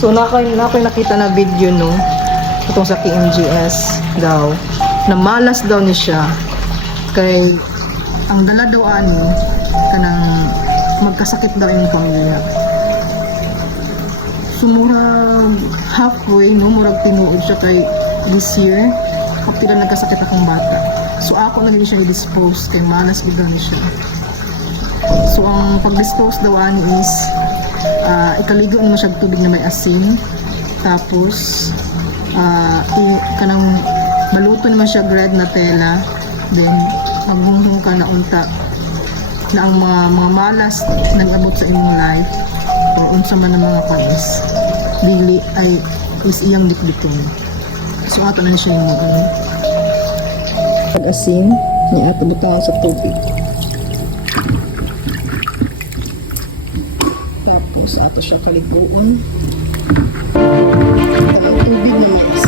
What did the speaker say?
So nakoy nakita na video no itong sa KMGS daw na malas daw ni siya kay ang dala daw ani kanang magkasakit daw yung pamilya. So murag halfway no murag tinuod siya kay this year kapag nagkasakit akong bata. So ako na siya i-dispose kay malas gid ni siya. So ang pag-dispose daw ani is ikaligo naman siya tubig na may asin tapos kanang maluto naman siya grad na tela then maghunghong ka na unta na ang mga malas nag-abot sa inyong life o unsa man ang mga panis dili ay is iyang dikdikin. So ato na siya yung pag-asin niya ato butang sa tubig tapos ato siya kaliguon ang tubig na mais